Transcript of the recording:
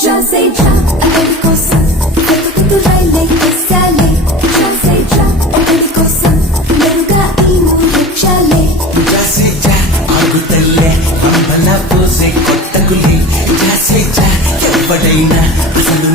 జాసే జా అక్కడి కోసం వెతుకుతూ రైలే ఎస్సాలే జాసే జా అక్కడి కోసం మెరుగా ఈ మూడొచ్చాలే జాసే జా ఆగుతల్లే రంబల పోసే కొత్త కులి జాసే జా ఎవడైనా అసలు